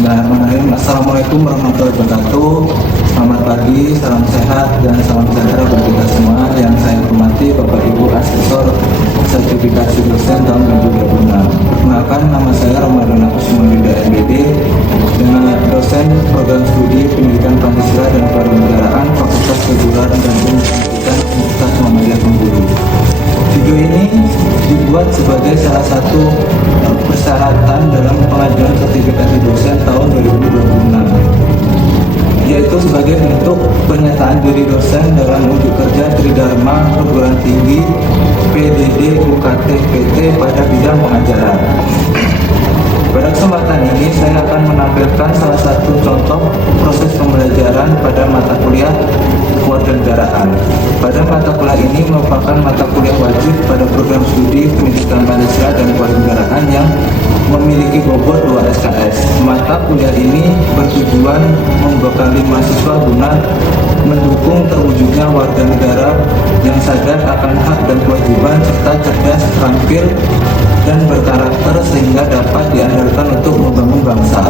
Bismillahirrahmanirrahim. Assalamualaikum warahmatullahi wabarakatuh. Selamat pagi, salam sehat dan salam sejahtera bagi kita semua. Yang saya hormati Bapak Ibu Asesor Sertifikasi Dosen tahun 2026. Perkenalkan, nama saya Ramadan Kusumawida MBD, dengan dosen program studi Pendidikan Pancasila dan Kewarganegaraan Fakultas Kejuruan dan Pendidikan Universitas Muhammadiyah Bengkulu. Video ini dibuat sebagai salah satu persyaratan dalam pengajuan sertifikasi dosen tahun 2026, yaitu sebagai bentuk pernyataan diri dosen dalam unjuk kerja Tridharma Perguruan Tinggi PDD UKT PT pada bidang pengajaran. Pada kesempatan ini saya akan menampilkan salah satu contoh proses pembelajaran pada mata kuliah kewarganegaraan. Pada mata kuliah ini merupakan mata kuliah wajib pada program studi Pendidikan Pancasila dan Kewarganegaraan yang memiliki bobot 2 SKS. Mata kuliah ini bertujuan membekali mahasiswa guna mendukung terwujudnya warga negara yang sadar akan hak dan kewajiban serta cerdas, terampil, dan berkarakter sehingga dapat diandalkan untuk membangun bangsa.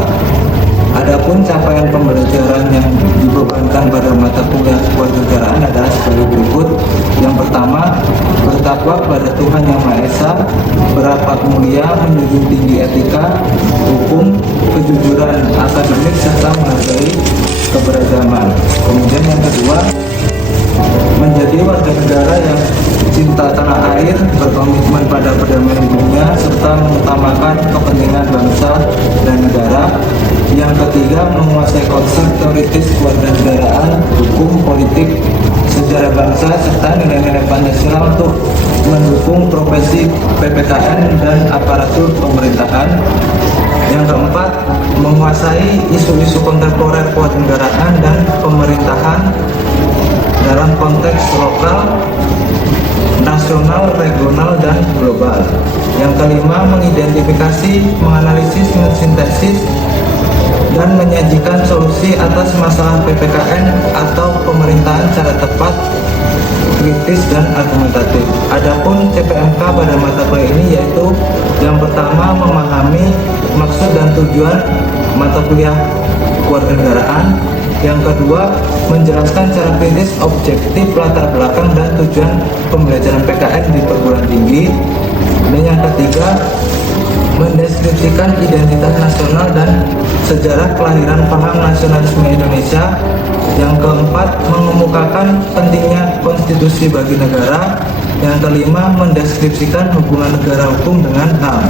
Adapun capaian pembelajaran yang dibebankan pada mata kuliah kewarganegaraan adalah sebagai berikut. Yang pertama, bertakwa kepada Tuhan Yang Maha Esa, berakhlak mulia, menjunjung tinggi etika, hukum, kejujuran akademik, serta menghargai keberagaman. Kemudian yang kedua, menjadi warga negara yang cinta tanah air, berkomitmen pada perdamaian dunia, serta mengutamakan kepentingan bangsa dan negara. Yang ketiga, menguasai konsep teoritis kewarganegaraan, hukum, politik, sejarah bangsa, serta nilai-nilai Pancasila untuk mendukung profesi PPKN dan aparatur pemerintahan. Yang keempat, menguasai isu-isu kontemporer kewarganegaraan dan pemerintahan dalam konteks lokal, nasional, regional, dan global. Yang kelima, mengidentifikasi, menganalisis, mensintesis, dan menyajikan solusi atas masalah PPKN atau pemerintahan secara tepat, kritis, dan argumentatif. Adapun CPMK pada mata kuliah ini yaitu yang pertama, memahami maksud dan tujuan mata kuliah kewarganegaraan. Yang kedua, menjelaskan secara kritis, objektif, latar belakang dan tujuan pembelajaran PKN di perguruan tinggi. Dan yang ketiga, mendeskripsikan identitas nasional dan sejarah kelahiran paham nasionalisme Indonesia. Yang keempat, mengemukakan pentingnya konstitusi bagi negara. Yang kelima, mendeskripsikan hubungan negara hukum dengan HAM.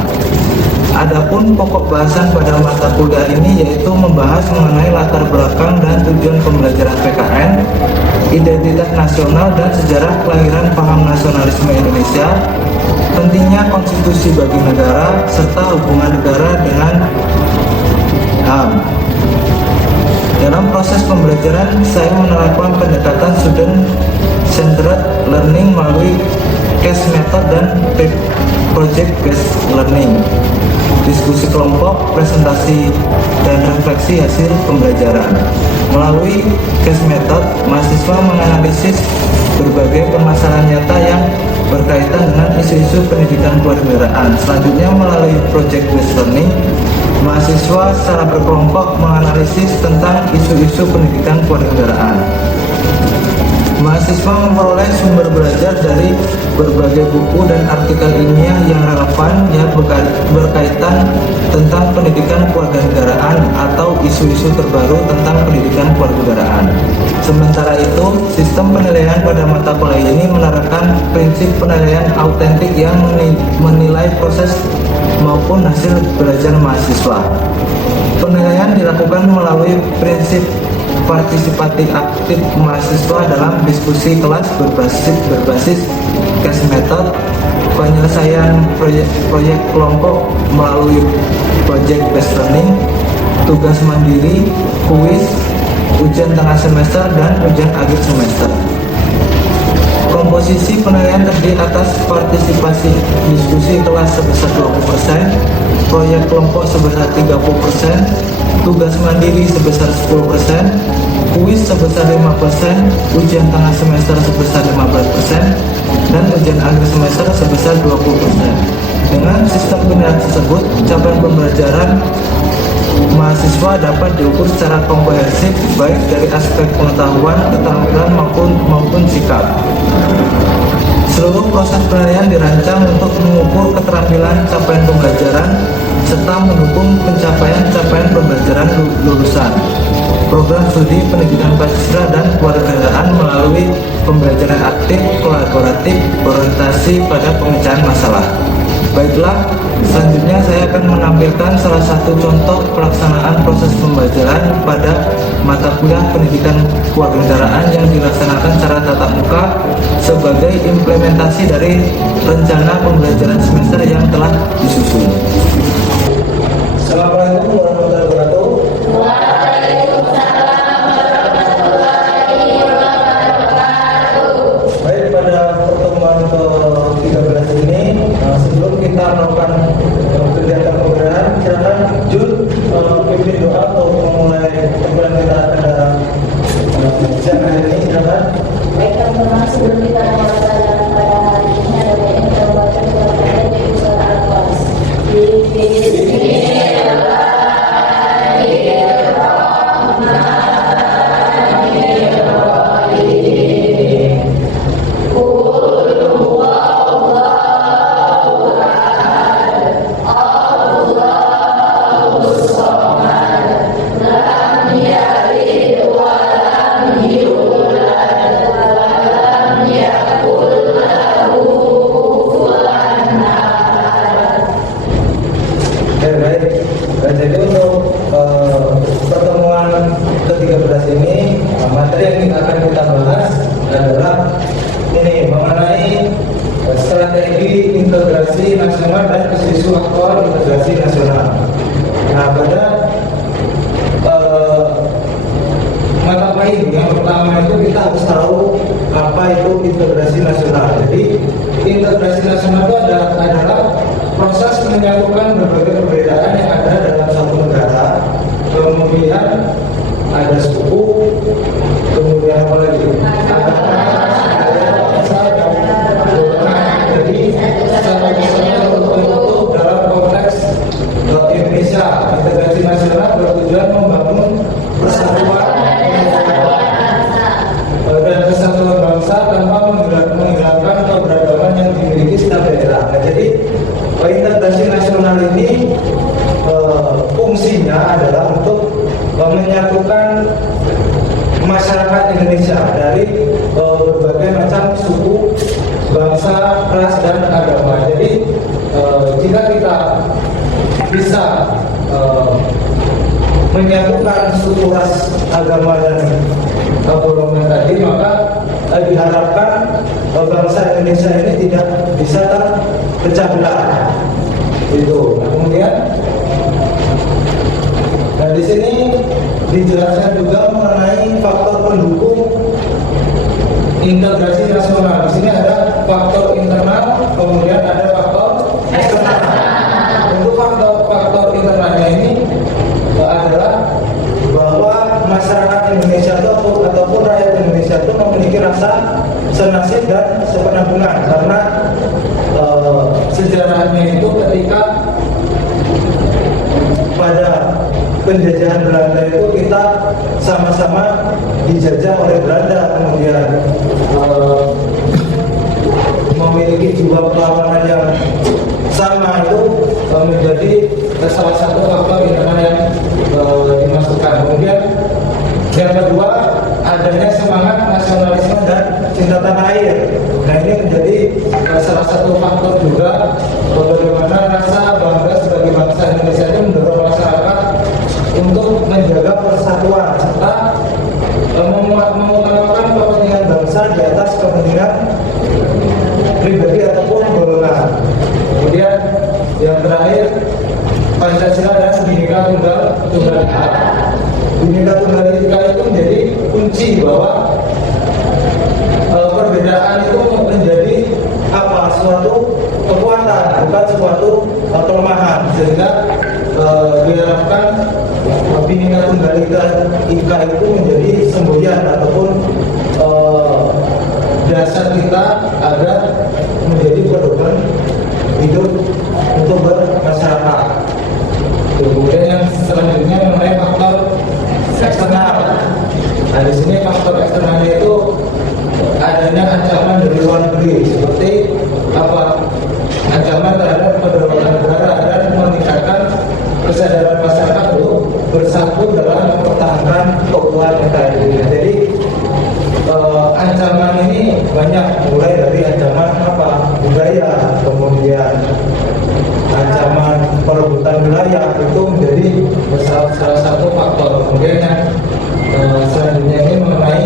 Adapun pokok bahasan pada mata kuliah ini yaitu membahas mengenai latar belakang dan tujuan pembelajaran PKN, identitas nasional dan sejarah kelahiran paham nasionalisme Indonesia, pentingnya konstitusi bagi negara, serta hubungan negara dengan HAM. Dalam proses pembelajaran, saya menerapkan pendekatan student-centered learning melalui case method dan project based learning, diskusi kelompok, presentasi, dan refleksi hasil pembelajaran. Melalui case method, mahasiswa menganalisis berbagai permasalahan nyata yang berkaitan dengan isu-isu pendidikan kewarganegaraan. Selanjutnya, melalui project based learning, mahasiswa secara berkelompok menganalisis tentang isu-isu pendidikan kewarganegaraan. Mahasiswa memperoleh sumber belajar dari berbagai buku dan artikel ilmiah yang relevan yang berkaitan tentang pendidikan kewarganegaraan atau isu-isu terbaru tentang pendidikan kewarganegaraan. Sementara itu, sistem penilaian pada mata kuliah ini menerapkan prinsip penilaian autentik yang menilai proses maupun hasil belajar mahasiswa. Penilaian dilakukan melalui prinsip partisipatif aktif mahasiswa dalam diskusi kelas berbasis case method, penyelesaian proyek kelompok melalui project based learning, tugas mandiri, kuis, ujian tengah semester, dan ujian akhir semester. Komposisi penilaian terdiri atas partisipasi diskusi kelas sebesar 20%, proyek kelompok sebesar 30%, tugas mandiri sebesar 10%, kuis sebesar 5%, ujian tengah semester sebesar 15%, dan ujian akhir semester sebesar 20%. Dengan sistem penilaian tersebut, capaian pembelajaran mahasiswa siswa dapat diukur secara komprehensif baik dari aspek pengetahuan, keterampilan maupun sikap. Seluruh proses penilaian dirancang untuk mengukur keterampilan capaian pembelajaran serta mendukung pencapaian pembelajaran lulusan program studi pendidikan Pancasila dan kewarganegaraan melalui pembelajaran aktif, kolaboratif, berorientasi pada pemecahan masalah. Baiklah, selanjutnya saya akan menampilkan salah satu contoh pelaksanaan proses pembelajaran pada mata kuliah pendidikan kewarganegaraan yang dilaksanakan secara tatap muka sebagai implementasi dari rencana pembelajaran semester yang telah disusun. Assalamualaikum warahmatullahi wabarakatuh. Baik, pada pertemuan ke-13 ini, sebelum kita melakukan kegiatan pembelajaran, silakan Jun pimpin doa untuk memulai pertemuan kita pada siang hari ini. Silakan. Baik, teman-teman, sebelum kita melaksanakan pada hari ini ada yang kita baca surat dari surat Al-Qas. Jadi untuk pertemuan ke-13 ini, materi yang akan kita bahas adalah ini mengenai strategi integrasi nasional dan isu aktual integrasi nasional. Nah, pada mata poin yang pertama itu kita harus tahu apa itu integrasi nasional. Jadi integrasi nasional itu adalah proses menyatukan berbagai perbedaan yang ada dalam satu negara. Kemudian ada suku, kemudian apa lagi? Ada bahasa dan golongan. Jadi secara besar untuk dalam konteks Indonesia, integrasi nasional bertujuan membangun persatuan dan kesatuan bangsa tanpa menghilangkan keberagaman yang dimiliki setiap daerah. Nah, jadi integrasi nasional ini fungsinya adalah untuk menyatukan masyarakat Indonesia dari berbagai macam suku, bangsa, ras, dan agama. Jadi jika kita bisa menyatukan suku, ras, agama, dan golongan tadi, maka diharapkan bangsa Indonesia ini tidak bisa terpecah belah. Itu. Nah, kemudian, nah di sini dijelaskan juga mengenai faktor pendukung integrasi nasional. Di sini ada faktor internal, kemudian ada faktor eksternal. Untuk faktor internalnya ini adalah bahwa masyarakat Indonesia ataupun rakyat Indonesia itu memiliki rasa senasib dan sepenanggungan karena sejarahnya itu ketika pada penjajahan Belanda itu kita sama-sama dijajah oleh Belanda, kemudian memiliki jiwa perlawanan yang sama, itu menjadi salah satu faktor internal yang dimasukkan. Kemudian yang kedua, adanya semangat nasionalisme dan cinta tanah air. Nah, ini menjadi salah satu faktor juga bagaimana rasa bangga sebagai bangsa Indonesia itu mendorong masyarakat untuk menjaga persatuan serta mengutamakan kepentingan bangsa di atas kepentingan pribadi ataupun golongan. Kemudian yang terakhir, Pancasila dan Bhinneka Tunggal Ika. Bhinneka Tunggal Ika itu menjadi kunci bahwa perbedaan itu menjadi suatu kekuatan, bukan suatu kelemahan, sehingga diharapkan Bhinneka Tunggal Ika itu menjadi semboyan ataupun dasar kita agar menjadi pedoman hidup untuk bermasyarakat. Kemudian yang selanjutnya mengenai masyarakat untuk bersatu dalam mempertahankan keutuhan NKRI. Jadi ancaman ini banyak, mulai dari ancaman budaya, kemudian ancaman perebutan wilayah itu menjadi salah satu faktor. Kemudian yang selanjutnya ini mengenai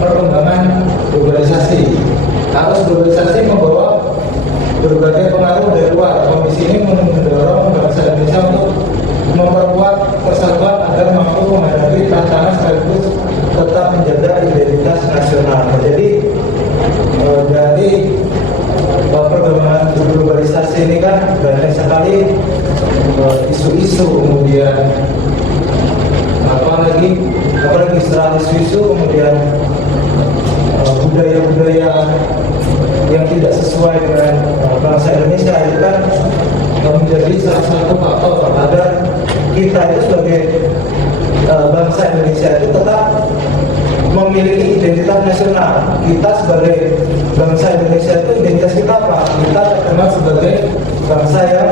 perkembangan globalisasi. Arus globalisasi membawa berbagai pengaruh dari luar. Kondisi ini mendorong bangsa Indonesia untuk memperkuat persatuan agar mampu menghadapi tantangan sekaligus tetap menjaga identitas nasional. Jadi dari perkembangan globalisasi ini kan banyak sekali isu-isu, kemudian apalagi setelah isu-isu kemudian budaya-budaya yang tidak sesuai dengan bangsa Indonesia itu kan menjadi salah satu faktor agar kita itu sebagai bangsa Indonesia itu tetap memiliki identitas nasional. Kita sebagai bangsa Indonesia itu identitas kita apa? Kita terkenal sebagai bangsa yang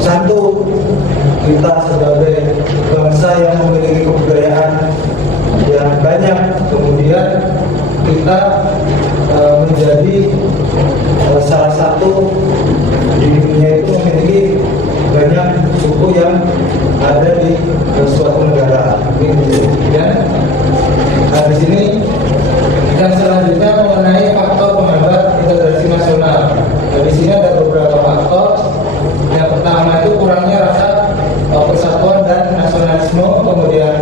santun. Kita sebagai bangsa yang memiliki kebudayaan yang banyak. Kemudian kita menjadi salah satu di dunia itu memiliki banyak suku yang ada di suatu negara. Ya. Nah, di sini yang selanjutnya mengenai faktor penghambat integrasi nasional. Nah, di sini ada beberapa faktor. Yang pertama itu kurangnya rasa persatuan dan nasionalisme, kemudian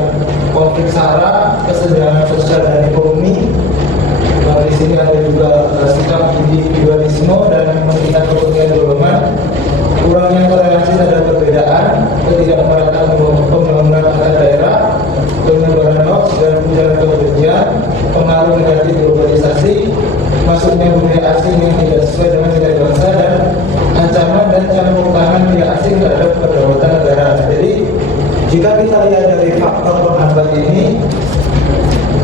konflik SARA, kesenjangan sosial dan ekonomi. Nah, di sini ada juga sikap individualisme dan meningkat kepentingan golongan, kurangnya toleransi terhadap perbedaan, ketidakmerataan pembangunan antar daerah, penyebaran hoax dan ujaran kebencian, pengaruh negatif globalisasi, masuknya budaya asing yang tidak sesuai dengan nilai bangsa, dan ancaman dan campur tangan pihak asing terhadap kedaulatan negara. Jadi jika kita lihat dari faktor penghambat ini,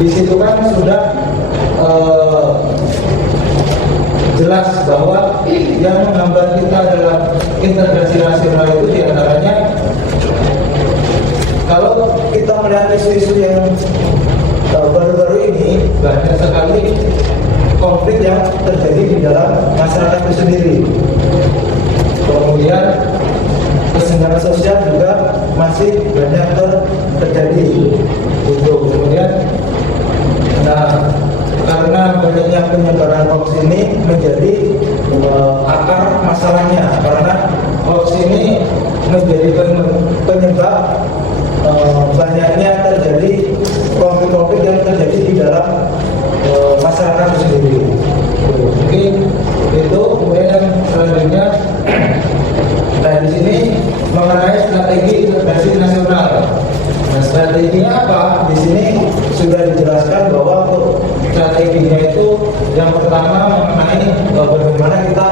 di situ kan sudah jelas bahwa yang menghambat kita dalam integrasi nasional itu diantaranya, kalau kita melihat isu-isu yang baru-baru ini, banyak sekali konflik yang terjadi di dalam masyarakat itu sendiri. Kemudian kesenjangan sosial juga masih banyak terjadi. Kemudian, karena banyaknya penyebaran hoax ini menjadi akar masalahnya, karena hoax ini menjadi penyebab banyaknya terjadi konflik-konflik yang terjadi di dalam masyarakat itu sendiri. Mungkin itu. Kemudian yang selanjutnya, nah di sini mengenai strategi integrasi nasional. Nah, strateginya apa? Di sini sudah dijelaskan bahwa untuk strateginya itu yang pertama mengenai bagaimana kita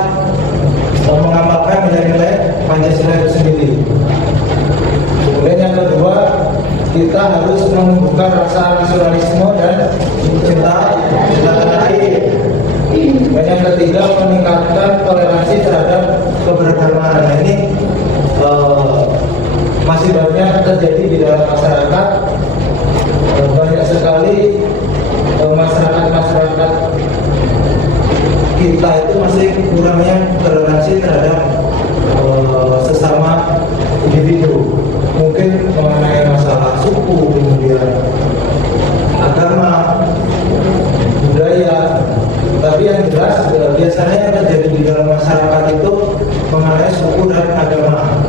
mengamalkan nilai-nilai Pancasila itu sendiri. Kemudian yang kedua, kita harus menumbuhkan rasa nasionalisme dan cinta tanah air. Dan yang ketiga, meningkatkan toleransi terhadap keberagaman. Nah, ini masih banyak terjadi di dalam masyarakat. Banyak sekali masyarakat kita itu masih kurangnya toleransi terhadap sesama individu. Mungkin mengenai masalah suku, kemudian agama, budaya. Tapi yang jelas biasanya yang terjadi di dalam masyarakat itu mengenai suku dan agama.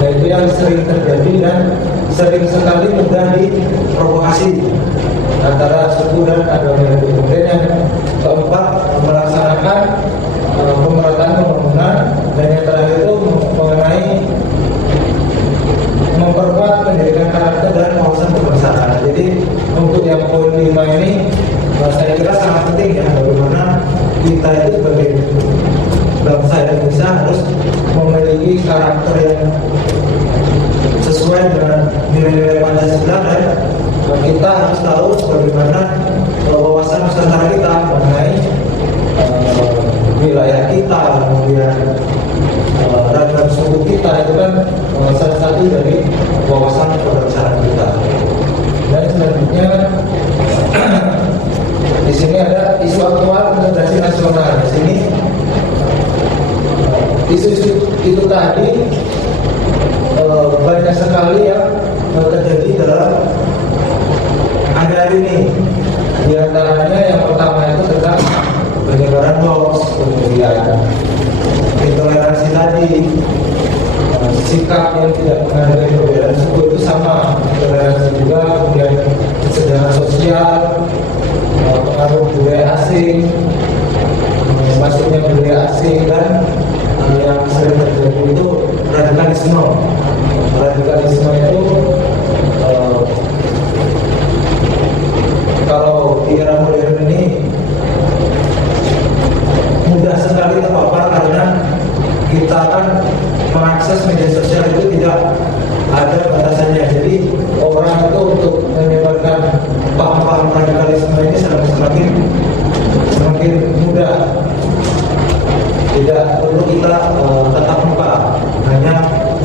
Nah, itu yang sering terjadi dan sering sekali mudah diprovokasi antara suku dan agama itu. Kemudian yang keempat, melaksanakan pemerataan pembangunan, dan yang terakhir itu mengenai memperkuat pendidikan karakter dan wawasan kebangsaan. Jadi untuk yang poin 5 ini saya kira sangat penting ya, bagaimana kita itu sebagai bangsa Indonesia harus memiliki karakter yang sesuai dengan nilai-nilai Pancasila, dan kita harus tahu bagaimana wawasan Nusantara kita. satu dari wawasan kebangsaan kita. Dan selanjutnya di sini ada isu aktual integrasi nasional. Di sini isu-isu itu tadi banyak sekali yang terjadi dalam akhir-akhir ini. Di antaranya yang pertama itu tentang penyebaran hoax, kemudian intoleransi tadi, sikap yang tidak menghargai perbedaan suku itu sama, intoleransi juga, kemudian kesenjangan sosial, pengaruh budaya asing, masuknya budaya asing, dan yang sering terjadi itu radikalisme. Radikalisme itu kalau di era modern ini mudah sekali terpapar karena kita kan mengakses media sosial itu tidak ada batasannya. Jadi orang itu untuk menyebarkan paham-paham radikalisme ini semakin mudah. Tidak perlu kita tatap muka, hanya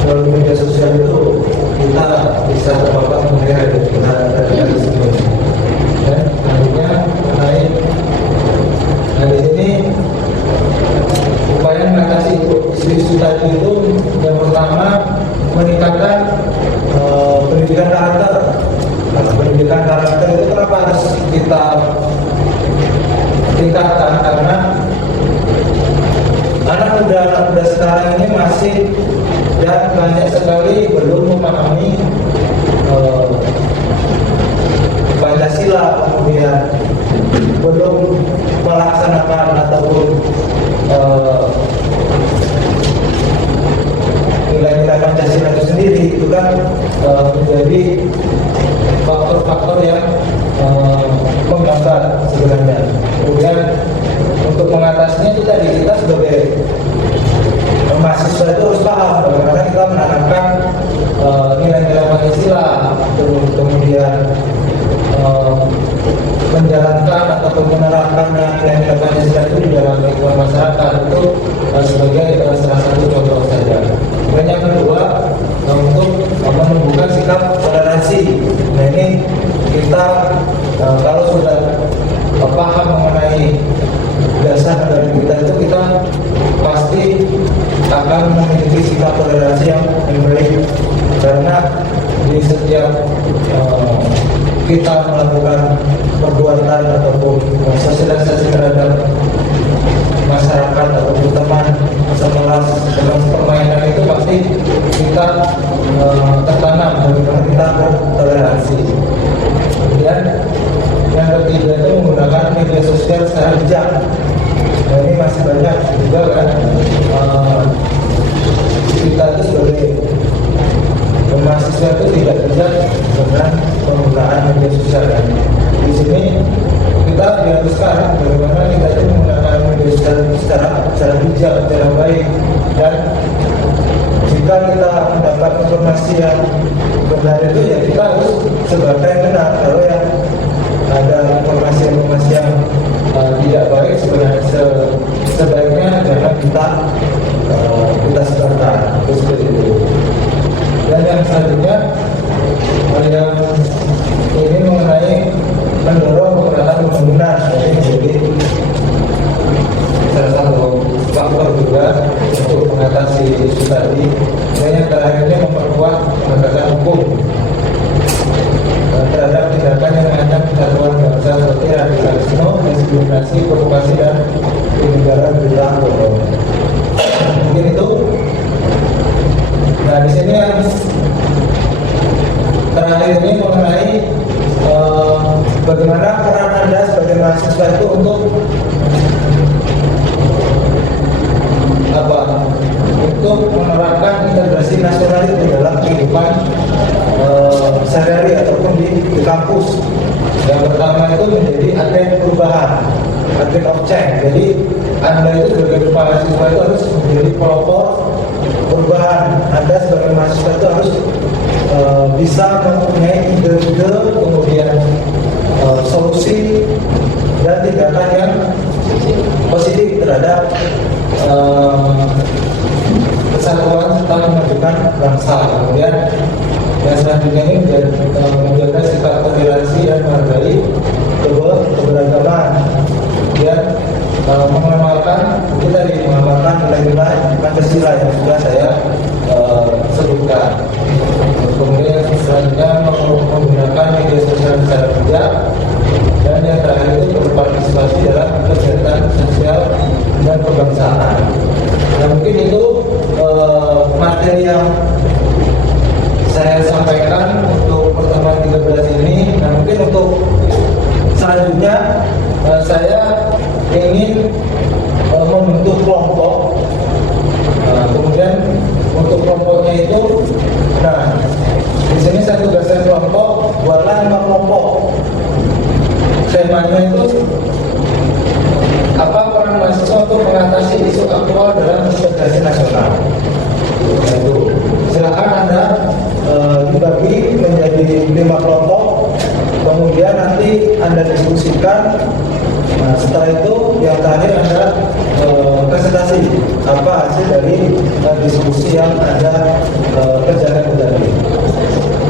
melalui media sosial itu kita bisa terpapar mengenai radikalisme. Dan selanjutnya mengenai di sini upaya mengatasi isu-isu tadi itu yang pertama meningkatkan pendidikan karakter. Pendidikan karakter itu kenapa harus kita tingkatkan? Karena anak muda sekarang ini masih dan banyak sekali belum memahami Pancasila, kemudian belum melaksanakan ataupun nilai-nilai Pancasila itu sendiri. Itu kan menjadi faktor-faktor yang menghambat sebenarnya. Kemudian untuk mengatasinya itu tadi kita sebagai mahasiswa itu harus paham bagaimana kita menanamkan nilai-nilai Pancasila, kemudian menjalankan ataupun menerapkan nilai-nilai Pancasila itu di dalam lingkungan masyarakat itu sebagai salah satu contoh saja. Dan yang kedua, untuk menumbuhkan sikap toleransi. Nah ini kita kalau sudah paham mengenai dasar dari kita itu, kita pasti akan memiliki sikap toleransi yang baik, karena di setiap kita melakukan perbuatan ataupun sosialisasi terhadap masyarakat ataupun teman sekelas dalam permainan itu pasti kita tertanam bagaimana kita bertoleransi. Kemudian yang ketiga itu menggunakan media sosial secara bijak. Nah ini masih banyak juga kan kita itu sebagai mahasiswa itu tidak bijak dengan penggunaan media sosial. Dan di sini kita diharuskan bagaimana kita itu menggunakan media sosial secara bijak, secara baik. Dan jika kita mendapat informasi yang benar itu ya kita harus sebagai benar. Kalau yang ada informasi yang tidak baik sebenarnya sebaiknya jangan kita sebarkan. Seperti itu. Dan yang selanjutnya yang ini mengenai mendorong pemerataan pembangunan. Jadi salah satu faktor juga untuk mengatasi isu tadi. Dan yang terakhirnya memperkuat penegakan hukum terhadap tindakan yang mengancam kesatuan bangsa seperti radikalisme, diskriminasi, provokasi, dan penyebaran berita bohong. Mungkin itu. Nah di sini yang terakhir ini mengenai bagaimana peran Anda sebagai mahasiswa itu untuk menerapkan integrasi nasional itu dalam kehidupan sehari-hari ataupun di kampus. Yang pertama itu menjadi agen perubahan, agen of change. Jadi Anda itu sebagai mahasiswa itu harus menjadi pelopor perubahan. Anda sebagai mahasiswa itu harus bisa mempunyai ide-ide, kemudian solusi dan tindakan yang positif terhadap kesatuan serta memajukan bangsa. Kemudian yang selanjutnya ini menjaga sikap toleransi dan menghargai keberagaman. Kemudian mengamalkan nilai-nilai Pancasila yang sudah saya sebutkan. Kemudian selanjutnya menggunakan media sosial secara bijak, dan yang terakhir itu berpartisipasi dalam kegiatan sosial dan kebangsaan. Nah, mungkin itu materi yang saya sampaikan untuk pertemuan 13 ini. Nah, mungkin untuk selanjutnya saya ingin membentuk kelompok. Kemudian untuk kelompoknya itu, nah di sini saya tugaskan kelompok, buatlah 5 kelompok. Temanya itu apa, peran mahasiswa untuk mengatasi isu aktual dalam integrasi nasional. Itu silakan Anda dibagi menjadi 5 kelompok, kemudian nanti Anda diskusikan. Nah, setelah itu yang terakhir Anda presentasi apa hasil dari diskusi yang Anda kerjakan tadi.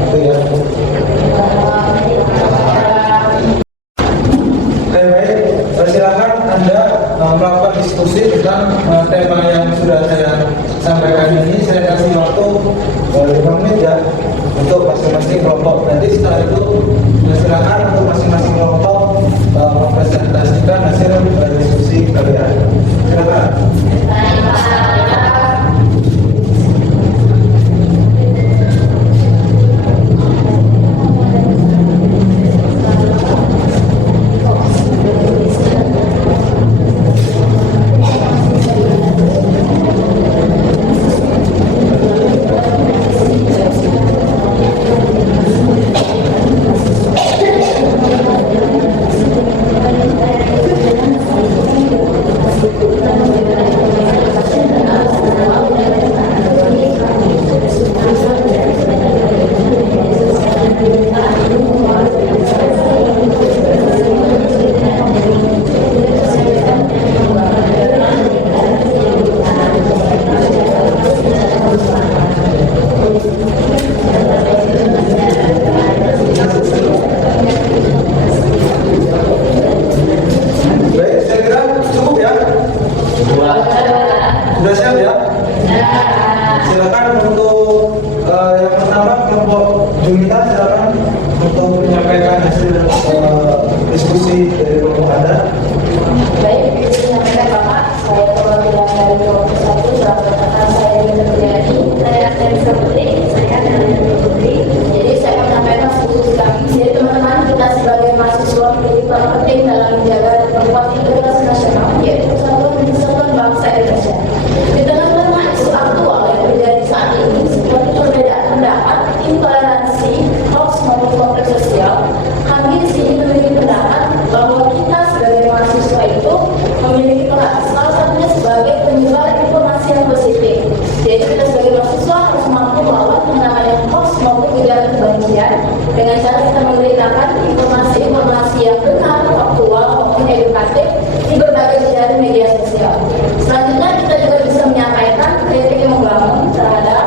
Itu ya. Baik, silakan Anda melakukan diskusi tentang tema yang sudah saya sampaikan ini. Saya kasih waktu 5 menit ya untuk masing-masing kelompok. Nanti setelah itu silakan untuk masing-masing kelompok mempresentasikan hasil diskusi kalian. Silakan. Sudah siap ya? Silakan untuk yang pertama kelompok Junita, silakan untuk menyampaikan hasil diskusi dari kelompok Anda. Baik, sampaikan Bapak, saya perwakilan dari kelompok 1, selamat saya Dinda Putri. Saya Teresa Putri, saya dari Putri. Jadi saya menyampaikan diskusi kami. Jadi teman-teman, kita sebagai mahasiswa memiliki peran penting dalam menjaga dan memperkuat integrasi nasional, yaitu persatuan bangsa Indonesia. Di tengah-tengah isu aktual yang terjadi saat ini, seperti perbedaan pendapat, intoleransi, hoax maupun konflik sosial, kami di sini memiliki pendapat bahwa kita sebagai mahasiswa itu memiliki peran, salah satunya sebagai penyebar informasi yang positif. Jadi kita sebagai mahasiswa harus mampu melawan yang namanya hoax maupun ujaran kebencian dengan cara kita memberitakan informasi-informasi yang benar, faktual maupun edukatif di berbagai jaring media sosial. Selanjutnya kita juga bisa menyampaikan kritik yang membangun terhadap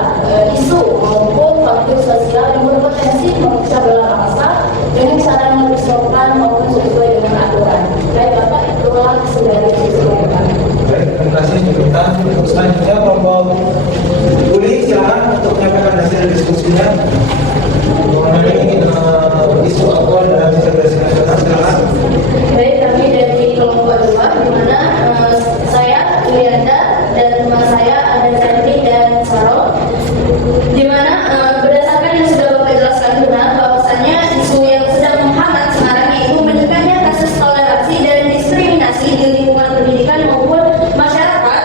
isu maupun konflik sosial yang berpotensi memecah belah bangsa dengan cara yang lebih sopan maupun sesuai dengan aturan. Baik Bapak, itulah sudah diskusi kami. Baik, terima kasih Junita. Untuk selanjutnya kelompok Uli, silakan untuk menyampaikan hasil diskusinya mengenai isu aktual dalam integrasi nasional. Silakan. Baik, kami dari kelompok 2, di mana saya, Lianda, dan teman saya ada Sandy dan Saro, di mana berdasarkan yang sudah Bapak jelaskan benar bahwasannya isu yang sedang menghangat sekarang yaitu meningkatnya kasus toleransi dan diskriminasi di lingkungan pendidikan maupun masyarakat,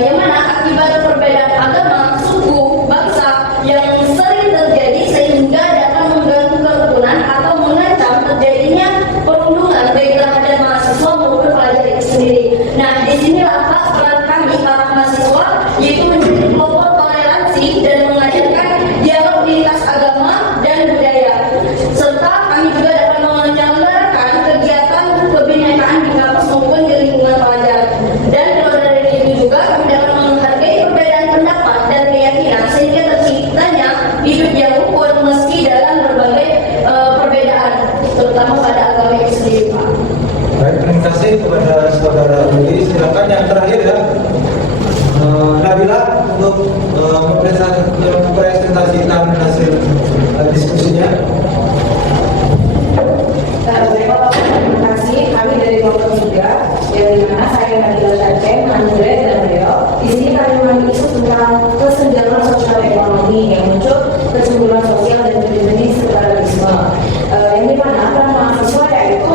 yang mana akibat perbedaan agama, suku, bangsa yang sering terjadi sehingga dapat terutama pada agama itu sendiri, Pak. Baik, terima kasih kepada saudara Budi. Silakan yang terakhir ya, Nabila untuk mempresentasikan hasil diskusinya. Baik, Bapak, terima kasih. Kami dari kelompok 3, yang dimana saya Nabila Syarifin, Andre dan Leo. Di sini kami mengisu tentang kesenjangan sosial ekonomi yang muncul, kecemburuan sosial dan benih-benih sekularisme. Yang dimana peran mahasiswa yaitu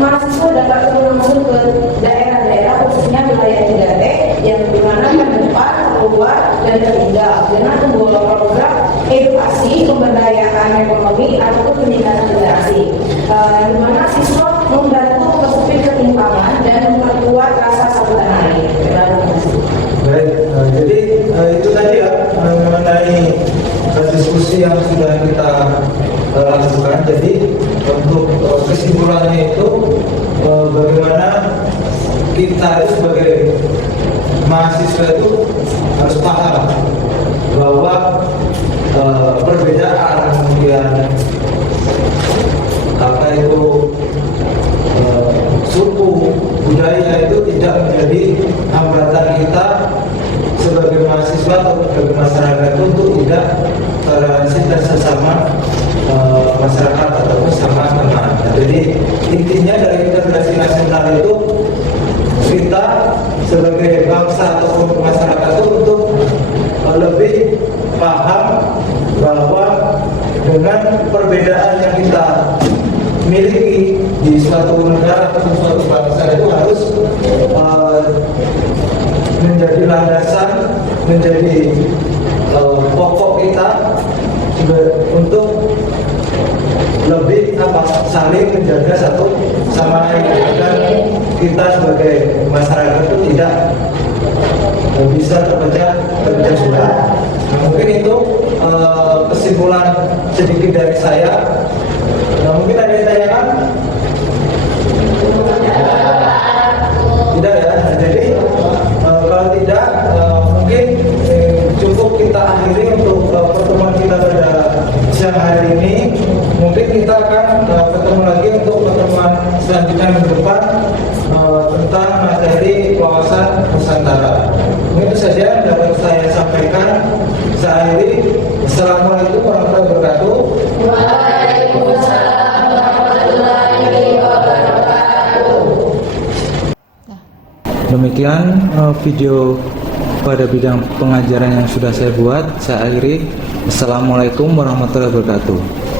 mahasiswa dapat turun langsung ke daerah-daerah khususnya wilayah 3T yang dimana terdepan, terluar dan tertinggal dengan membawa program edukasi, pemberdayaan ekonomi ataupun peningkatan generasi. Di mana siswa membantu persempit ketimpangan dan memperkuat rasa satu tanah air. Terima kasih. Baik, jadi itu tadi ya mengenai diskusi yang sudah kita lakukan. Jadi untuk kesimpulannya itu bagaimana kita sebagai mahasiswa itu harus paham bahwa perbedaan kemudian apa itu suku budaya itu tidak menjadi hambatan kita sebagai mahasiswa atau sebagai masyarakat untuk tidak toleransi dan sesama masyarakat ataupun sama teman. Jadi intinya dari integrasi nasional itu kita sebagai bangsa ataupun masyarakat itu untuk lebih paham bahwa dengan perbedaan yang kita miliki di suatu negara atau suatu bangsa itu harus menjadi landasan, menjadi pokok kita untuk lebih saling menjaga satu sama lain dan kita sebagai masyarakat itu tidak bisa terpecah belah. Mungkin itu kesimpulan sedikit dari saya. Mungkin ada yang tanyakan? Tidak ya. Jadi kalau tidak mungkin cukup kita akhiri untuk pertemuan kita pada siang hari ini. Mungkin kita akan ketemu lagi untuk pertemuan selanjutnya minggu depan tentang materi wawasan Nusantara. Mungkin itu saja yang dapat saya sampaikan. Saya akhiri. Assalamualaikum warahmatullahi wabarakatuh. Waalaikumsalam warahmatullahi wabarakatuh. Demikian video pada bidang pengajaran yang sudah saya buat. Saya akhiri. Assalamualaikum warahmatullahi wabarakatuh.